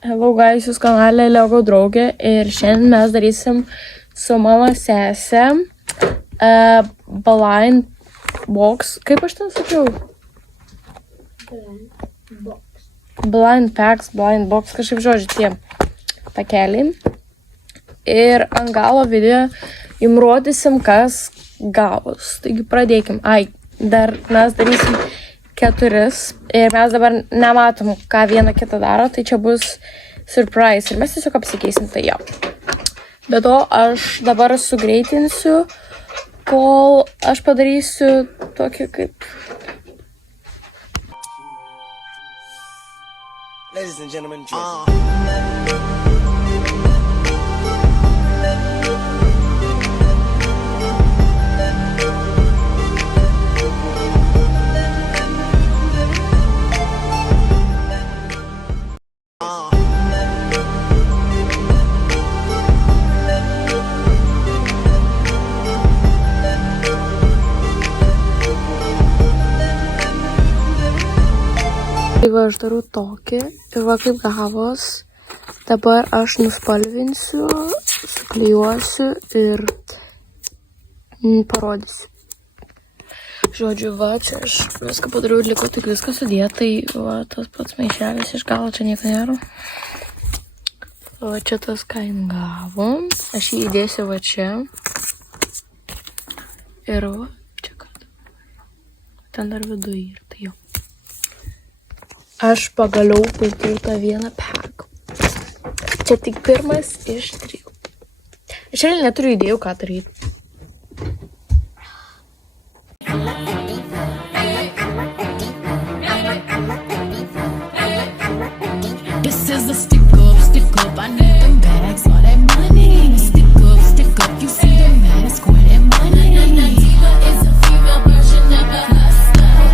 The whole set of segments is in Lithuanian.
Hello guys, jūs kanale Lego draugė ir šiandien mes darysim su mano sese blind box, kaip aš ten sakiau? Blind packs, blind box, kažkaip žodžiu tie pakeliai. Ir ant galo video jums rodysim, kas gavos. Taigi pradėkim. Dar mes darysim 4 ir mes dabar nematom, ką vieną kitą daro, tai čia bus surprise ir mes tiesiog apsikeisim, tai jau. Be to, aš dabar sugreitinsiu, kol aš padarysiu tokį kaip... Ladies and gentlemen, Tai va, aš darau tokį ir va kaip gavos. Dabar aš nuspalvinsiu, suklijuosiu ir parodysiu. Žodžiu, va, čia aš viską padariau ir liko tik viską sudėti. Tai va, tas pats maišelis iš galo, čia nieko nėra. Va, čia tas, ką jam gavo. Aš jį įdėsiu va čia. Ir va, čia ką. Ten dar viduje ir tai jau. Aš pagaliau baigiau tą vieną pack. Čia tik pirmas iš 3. Aš šiandien neturiu idėjų, ką daryti. This is a stick up, I need them bags, all that money. Stick up, you see the man, it's quite that money. Diva is a female version of a hustler,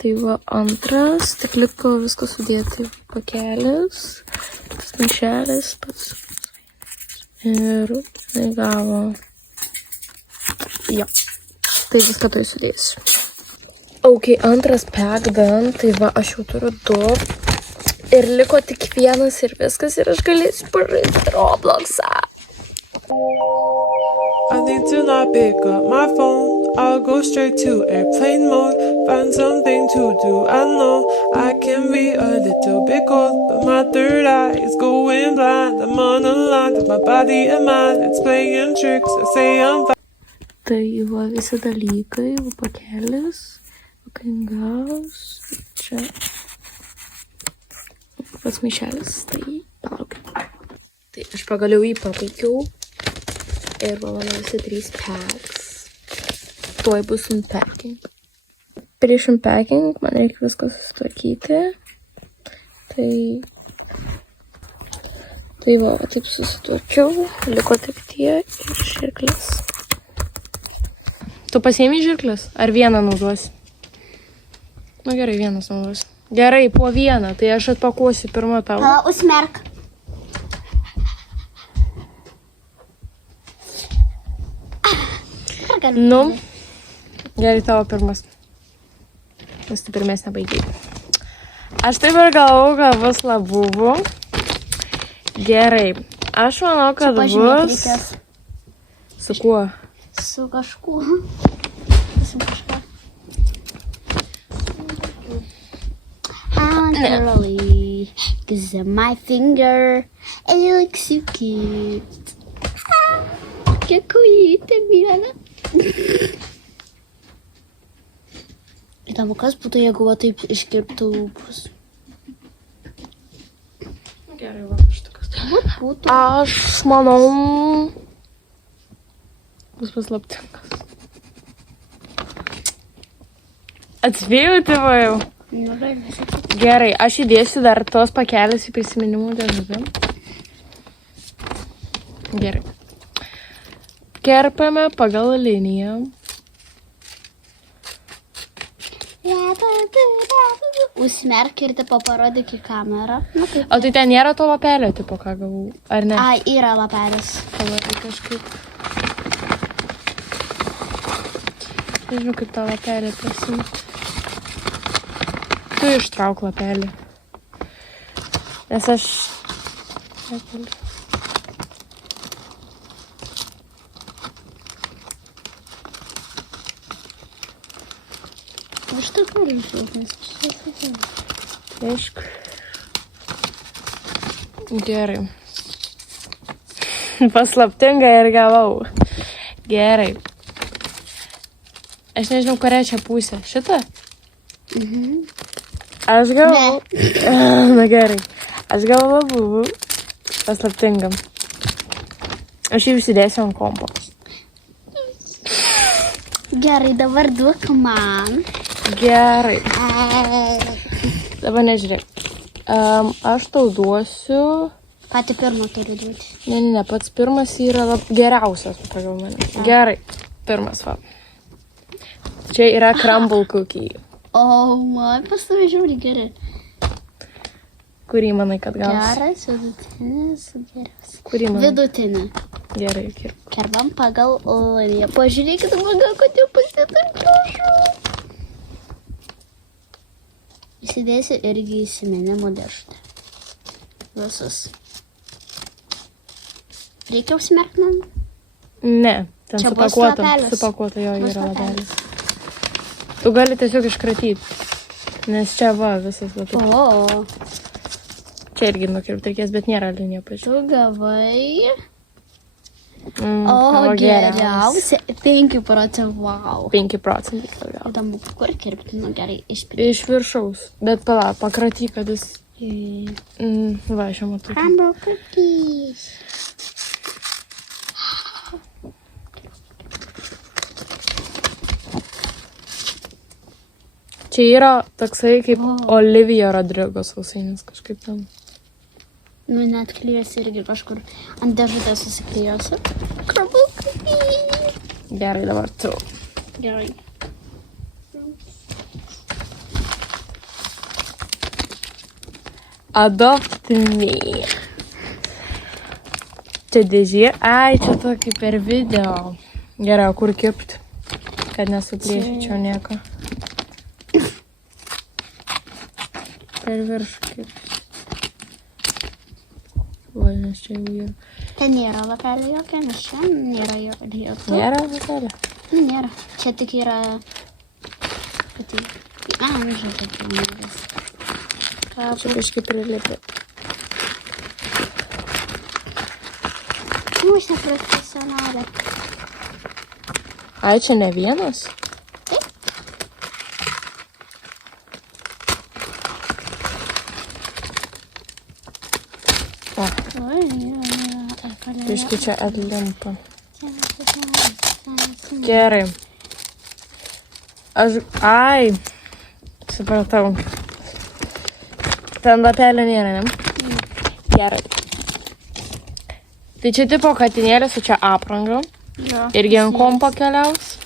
Tai va antras, tik liko viską sudėti pakelis, tas maišelis pats. Ir tai gavo. Jo, tai viską tai sudėsiu. Ok, antras pack done, tai va aš jau turiu 2. Ir liko tik vienas ir viskas ir aš galėsiu pažaisti Robloxą. I need to not pick up my phone. I'll go straight to airplane mode. Find something to do. I know I can be a little bit cold, but my third eye is going blind. I'm on a line with my body and mind. It's playing tricks. I say I'm fine. Tai va visi dalykai, va pakelis, vakangaus, čia pats maišelis, tai palaukit. Tai aš pagaliau jį pabaigiau. Ir va mano visi 3 packs. Tuoj bus unpacking. Prieš unpacking man reikia viską susitvarkyti. Tai va, taip susitvarkiau. Liko tik tie ir žirklės. Tu pasiėmei žirklės? Ar vieną naudosi? Nu gerai, vienas naudosi. Gerai, po vieną. Tai aš atpakuosiu pirmą tau. Užmerk. Nu, gerai, tavo pirmas. Nes tu pirmės nebaigiai. Aš taip ir galvau, kad bus labubu. Gerai. Aš manau, kad bus... Su kuo? Su kažkuo. Su kažkuo. Really, cause my finger, it looks so cute. Qué cuyita, mírala. Įdomu, kas būtų, jeigu va taip iškirptų lūpus. Gerai, va, šitakas. Būtų. Aš manau... Bus paslaptingas. Atspėjau, tėvą jau. Gerai, aš įdėsiu dar tos pakelis į prisiminimų dėžutę. Gerai. Kerpame pagal liniją. Užmerk ir tipo parodyk į kamerą. O tai ten nėra to lapelio, tipo, ką gavau, ar ne? Ai, yra lapelis. Tada kažkaip... Nežinau, kaip tą lapelį pasimti. tu ištrauk lapelį. Nes aš... Aš taip parinčiau, nes Aišku. Gerai. Paslaptingai ir gavau. Gerai. Aš nežinau, kurią čia pusę. Šitą? Aš gavau. Na gerai. Aš gavau abu. Paslaptingam. Aš jį užsidėsiu ant kompo. Gerai, dabar duok man. Gerai. Dabar nežiūrėk. Aš tau duosiu... Patį pirmą turiu duoti. Ne, pats pirmas yra geriausias pagal mane. Gerai, pirmas va. Čia yra crumble cookie. O, man pas tave žiūri gerai. Kurį manai, kad gausi? Geras, vidutinis, geras. Kurį manai? Vidutinį. Gerai, kirp. Kerbam pagal liniją. Pažiūrėkit, pagal, kad jau pasitarkiau. Įsidėsiu irgi įsiminimo dėžutę. Visus. Reikia užsmerkti? Ne, ten Čia bus supakuota. lapelis. Supakuota jo Bus yra lapelis. lapelis. Tu gali tiesiog iškratyti. Nes čia va visas va taip. O, Čia irgi nukirpti reikės, bet nėra linija pačiu. tu gavai. O O, geriausia. 5 procentų, wow. 5 procentai kad gal. Įdomu, kur kirpti, nu gerai, išpilti. Iš viršaus. Bet pala, pakratyk, kad jis... Va, aš jau matau. Crumble cookies. Čia yra toksai kaip Olivija Rodrigo sausainis kažkaip ten. Nu, net klijasi irgi kažkur ant dėžutės susiklijasi. Crumble cookies. Gerai, dabar tu. Gerai. Adopt me. Čia dėžė. Ai, čia tokį per video. Gerai, o kur kirpti? Kad nesuplėšyčiau nieko. Per viršų kirpti. O, nes čia jau yra. Ten nėra lapelio jokio, nes čia nėra jokio. Nėra lapelio? Nu, nėra. Čia tik yra... nu, žinai, kaip nėras. Čia kažkaip prilipė. Nu, aš neprofesionalė. Ai, čia ne vienas? Oi, Biški čia atlimpa. Gerai. Aš... Ai. Supratau. Ten lapelio nėra, ne? Gerai. Tai čia tipo katinėlės, o čia apranga. Irgi ant kompo keliaus.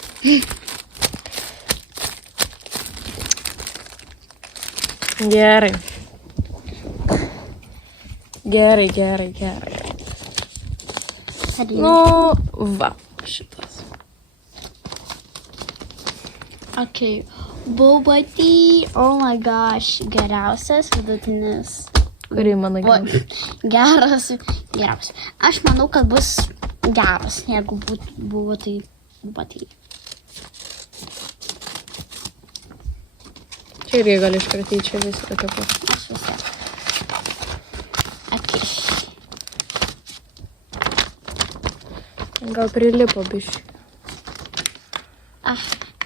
Gerai. Gerai. Nu, va, šitas. Ok. Boba tea. Oh my gosh. Geriausias, vidutinis. Kurį manai O, geras. Aš manau, kad bus geras, jeigu buvo tai boba tea. Čia irgi gali iškratyti, čia viską taip pat. Aš visą. Akiš. Gal prilipo biškai.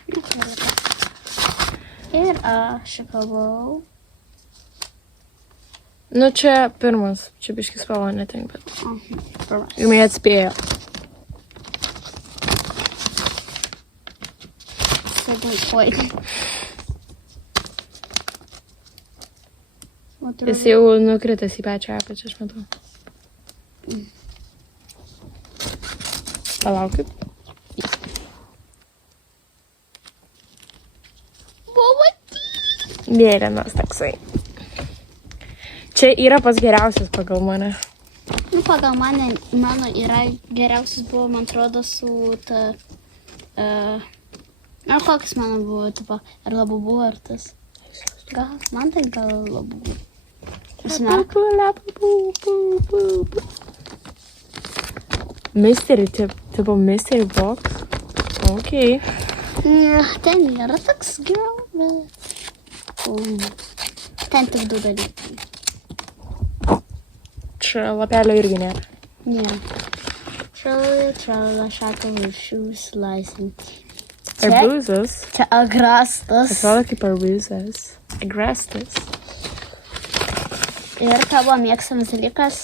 Neprilipo. Ir aš gavau. Nu, čia pirmas. Čia biškis spalva netink, bet... Pirmas. Jumai atspėjo. Oi. Jis jau nukritęs į pačią apačią, aš matau. Palaukit. Boba Mėlynas toksai. Čia yra pats geriausias pagal mane. Nu, pagal mano yra geriausias buvo, man atrodo, su ta... Ar koks mano buvo, tipo, ar labu buvo, ar tas? Gal, man tai gal labai. Užsimerk. Mystery, tipo mystery box. Ok. Ten nėra toks geras, bet... Ten tik 2 dalykai. Čia lapelio irgi nėra. Ne. Tralala, šakalų, shoes, license. Arbūzas. Čia agrastas. Atrodo kaip arbūzas. Agrastas. Ir tavo mėgstamas dalykas.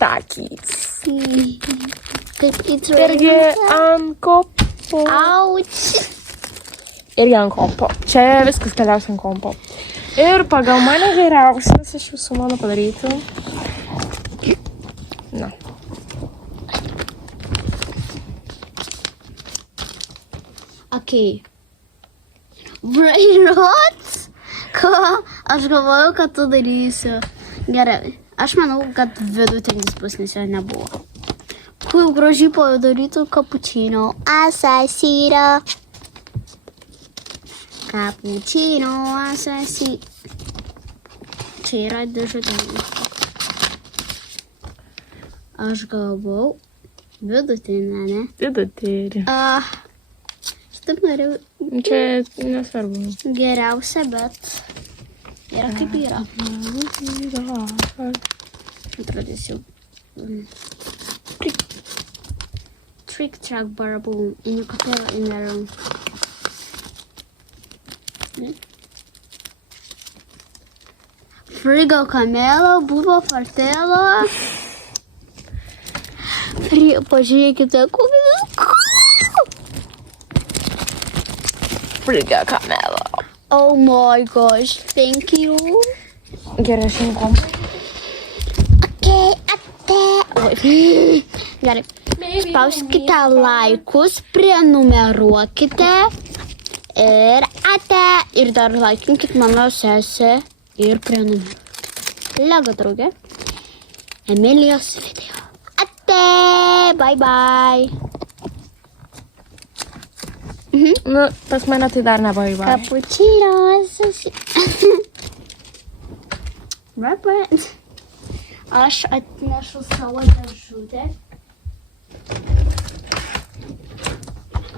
Takys. Kaip Irgi įtraukimas. ant kopo. Auč. Irgi ant kompo. Čia viskas keliausia ant kompo. Ir pagal mane geriausias iš visų mano padarytų. Na. Okay. Brainrot? Ko? Aš galvoju, kad tu darysiu. Gerai. Aš manau, kad vidutinis bus, nes jo nebuvo. Kaip gražiai padarytų kapučino. Asasiro. Kapučino asasiro. Čia yra dėžutė. Aš galvau vidutinę, ne? Vidutinį. Taip norėjau Čia nesvarbu. geriausia, bet yra kaip yra. Atrodys jau. Trick track baraboom. In your capella in the room. Frigo kamelo, buvo fartelo. Pažiūrėkite, kokius. Friga kamelo. Oh my gosh, thank you. Gerai, šiandien kompo. Okay. Gerai. Spauskite laikus, prenumeruokite ir ate. Ir dar laikinkit mano sesę ir prenumeruokite. Lego draugė. Emilijos video. Ate. Bye bye. Nu, pas mane tai dar nebaigai. Kapučinos. Aš atnešu savo dėžutę.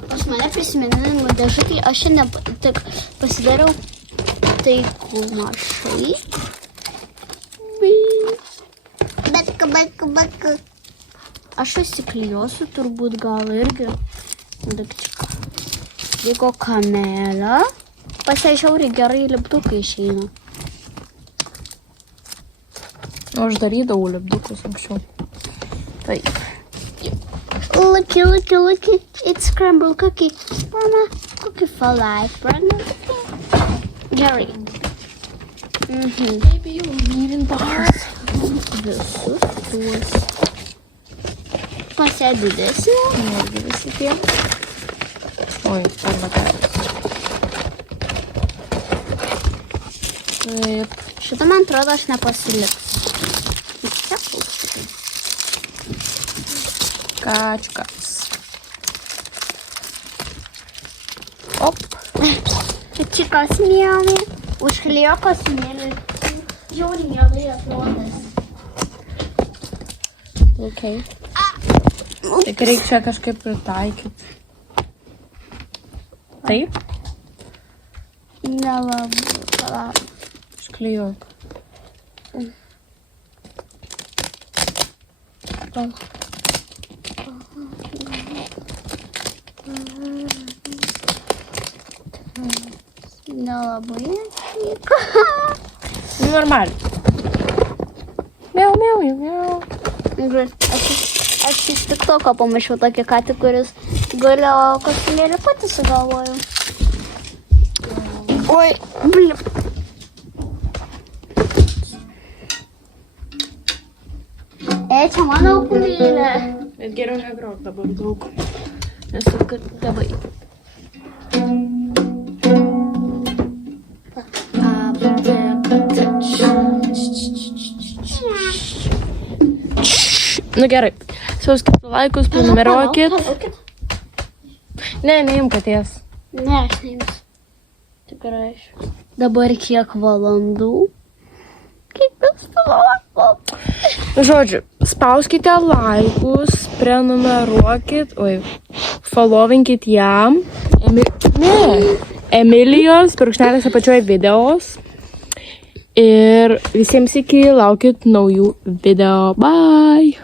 Pas mane prisiminimų dėžutį, aš šiandien tik pasidariau taikų mašai. Baka. Aš įsiklijuosiu turbūt gal irgi. Dakčiuką. Liko kamelą. Pasižiauriai gerai lipdukai išeina. Aš darydavau lipdukus anksčiau. Taip. Looky. It's scrambled cookie. Mama, cookie for life, brother. Gary. Baby, you needing bars. Visus tuos. Pasė didesnė. Irgi visi tie. Oi, dar vakarės. Taip. Šitą, man atrodo, aš nepasiliksiu. Čia paukščiai. Kačkas. Op. Čikos mielai. Užklėjo kosimėlį. Žiauriai mielai atrodės. Ok. Tik reikia čia kažkaip pritaikyti. Taip? Nelabai. Išklijuok. Nelabai. Normaliai. Miau. Aš iš TikToko pamačiau tokį katį, kuris galėjo kostiumėlį pati sugalvojau. Oi, blip. Čia mano ukulėlė. Bet geriau negrok dabar daug. Nes tu labai. Nu gerai. Spauskite laikus, prenumeruokit. Ne, neimk katės. Ne, aš neimsiu. Tikrai aš. Dabar kiek valandų? Kaip mes palakom? Žodžiu, spauskite laikus, prenumeruokit, followinkit jam. Emilijos, brūkšnelis apačioje videos. Ir visiems iki, laukit naujų video. Bye!